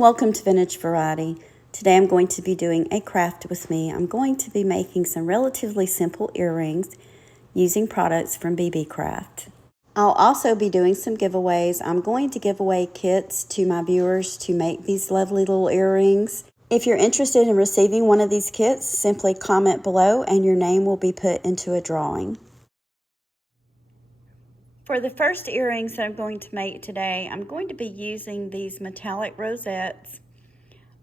Welcome to Vintage Variety. Today I'm going to be doing a craft with me. I'm going to be making some relatively simple earrings using products from Beebeecraft. I'll also be doing some giveaways. I'm going to give away kits to my viewers to make these lovely little earrings. If you're interested in receiving one of these kits, simply comment below and your name will be put into a drawing. For the first earrings that I'm going to make today, I'm going to be using these metallic rosettes.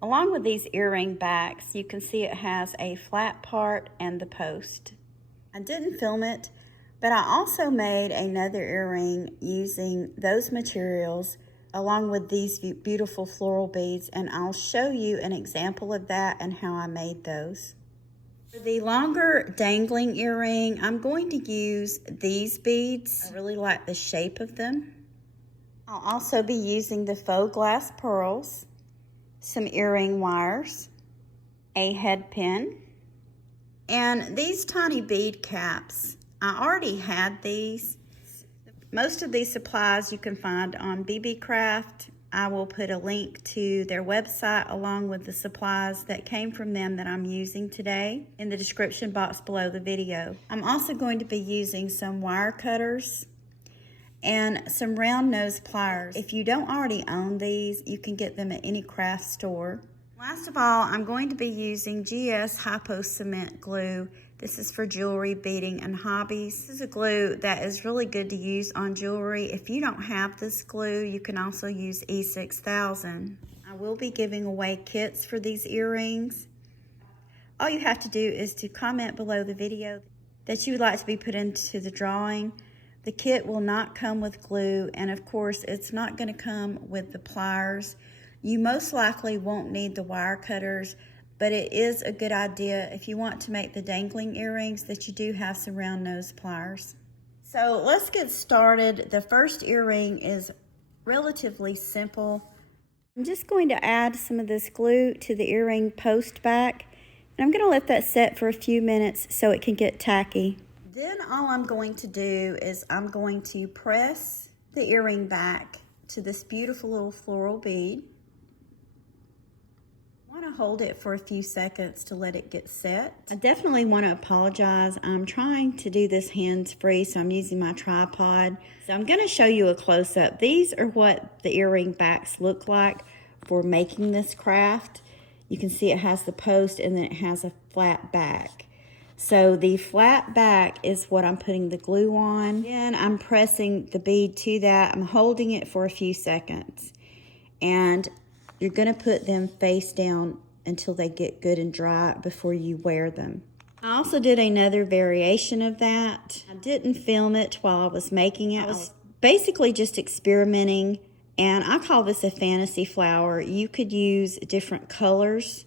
Along with these earring backs, you can see it has a flat part and the post. I didn't film it, but I also made another earring using those materials along with these beautiful floral beads, and I'll show you an example of that and how I made those. For the longer dangling earring, I'm going to use these beads. I really like the shape of them. I'll also be using the faux glass pearls, some earring wires, a head pin, and these tiny bead caps. I already had these. Most of these supplies you can find on Beebeecraft. I will put a link to their website along with the supplies that came from them that I'm using today in the description box below the video. I'm also going to be using some wire cutters and some round nose pliers. If you don't already own these, you can get them at any craft store. Last of all, I'm going to be using GS Hypo Cement glue. This is for jewelry, beading, and hobbies. This is a glue that is really good to use on jewelry. If you don't have this glue, you can also use E6000. I will be giving away kits for these earrings. All you have to do is to comment below the video that you would like to be put into the drawing. The kit will not come with glue, and of course, it's not going to come with the pliers. You most likely won't need the wire cutters, but it is a good idea if you want to make the dangling earrings that you do have some round nose pliers. So let's get started. The first earring is relatively simple. I'm just going to add some of this glue to the earring post back, and I'm going to let that set for a few minutes so it can get tacky. Then all I'm going to do is I'm going to press the earring back to this beautiful little floral bead. I want to hold it for a few seconds to let it get set. I definitely want to apologize. I'm trying to do this hands-free, so I'm using my tripod. So I'm going to show you a close-up. These are what the earring backs look like for making this craft. You can see it has the post and then it has a flat back. So the flat back is what I'm putting the glue on. Then I'm pressing the bead to that. I'm holding it for a few seconds. And you're going to put them face down until they get good and dry before you wear them. I also did another variation of that. I didn't film it while I was making it. I was basically just experimenting, and I call this a fantasy flower. You could use different colors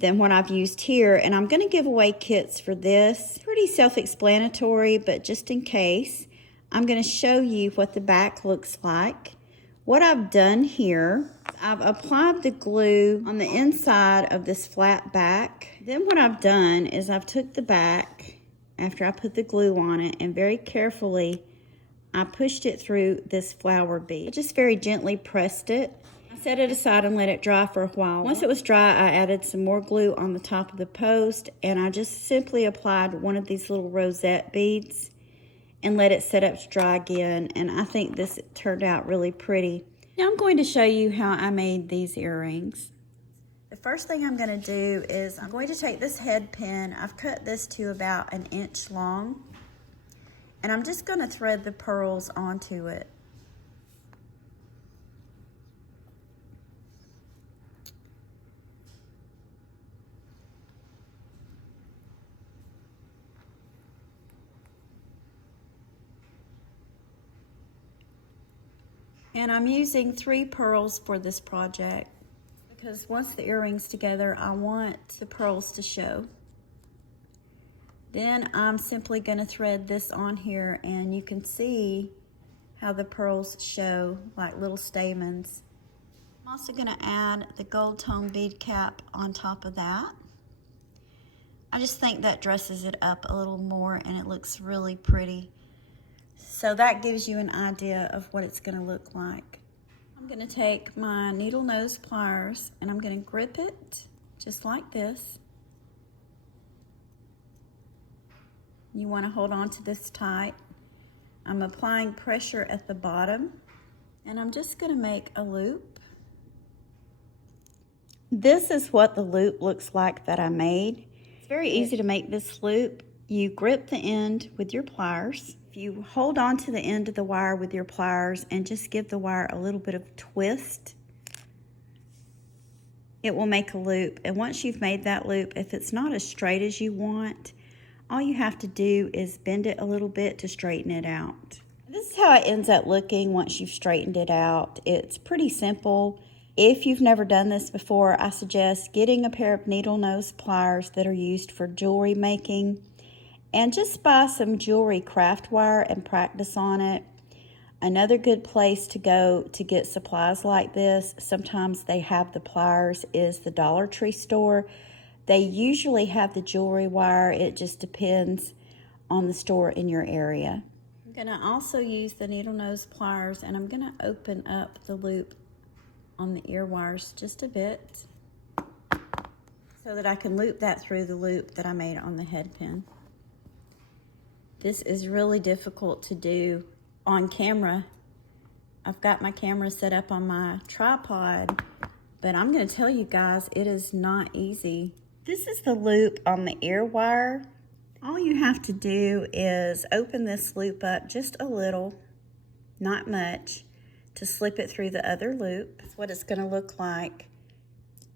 than what I've used here, and I'm going to give away kits for this. Pretty self-explanatory, but just in case, I'm going to show you what the back looks like. What I've done here, I've applied the glue on the inside of this flat back. Then what I've done is I've took the back after I put the glue on it, and very carefully I pushed it through this flower bead. I just very gently pressed it. I set it aside and let it dry for a while. Once it was dry, I added some more glue on the top of the post, and I just simply applied one of these little rosette beads and let it set up to dry again, and I think this turned out really pretty. Now I'm going to show you how I made these earrings. The first thing I'm going to do is I'm going to take this head pin. I've cut this to about 1 inch long, and I'm just going to thread the pearls onto it. And I'm using 3 pearls for this project because once the earring's together, I want the pearls to show. Then I'm simply going to thread this on here, and you can see how the pearls show like little stamens. I'm also going to add the gold tone bead cap on top of that. I just think that dresses it up a little more and it looks really pretty. So that gives you an idea of what it's going to look like. I'm I'm going to take my needle nose pliers and I'm going to grip it just like this. You want to hold on to this tight. I'm applying pressure at the bottom and I'm just going to make a loop. This is what the loop looks like that I made. It's very easy to make this loop. You grip the end with your pliers. If you hold on to the end of the wire with your pliers and just give the wire a little bit of twist, it will make a loop. And once you've made that loop, if it's not as straight as you want, all you have to do is bend it a little bit to straighten it out. This is how it ends up looking once you've straightened it out. It's pretty simple. If you've never done this before, I suggest getting a pair of needle nose pliers that are used for jewelry making and just buy some jewelry craft wire and practice on it. Another good place to go to get supplies like this, sometimes they have the pliers, is the Dollar Tree store. They usually have the jewelry wire. It just depends on the store in your area. I'm going to also use the needle nose pliers and I'm going to open up the loop on the ear wires just a bit so that I can loop that through the loop that I made on the head pin. This is really difficult to do on camera. I've got my camera set up on my tripod, but I'm going to tell you guys, it is not easy. This is the loop on the ear wire. All you have to do is open this loop up just a little, not much, to slip it through the other loop. That's what it's going to look like.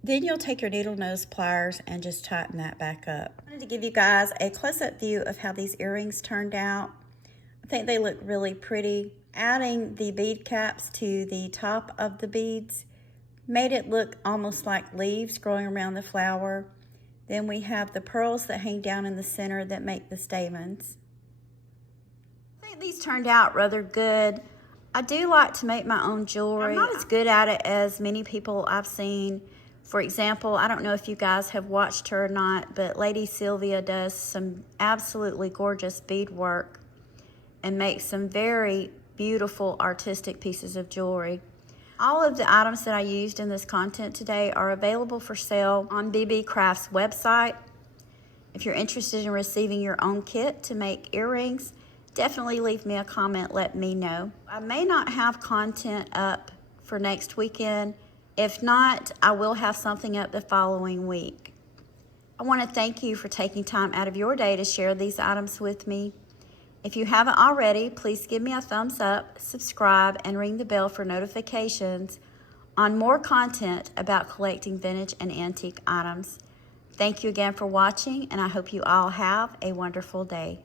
Then you'll take your needle nose pliers and just tighten that back up. I wanted to give you guys a close-up view of how these earrings turned out. I think they look really pretty. Adding the bead caps to the top of the beads made it look almost like leaves growing around the flower. Then we have the pearls that hang down in the center that make the stamens. I think these turned out rather good. I do like to make my own jewelry. I'm not as good at it as many people I've seen. For example, I don't know if you guys have watched her or not, but Lady Sylvia does some absolutely gorgeous beadwork and makes some very beautiful artistic pieces of jewelry. All of the items that I used in this content today are available for sale on Beebeecraft's website. If you're interested in receiving your own kit to make earrings, definitely leave me a comment, let me know. I may not have content up for next weekend. If not, I will have something up the following week. I want to thank you for taking time out of your day to share these items with me. If you haven't already, please give me a thumbs up, subscribe, and ring the bell for notifications on more content about collecting vintage and antique items. Thank you again for watching, and I hope you all have a wonderful day.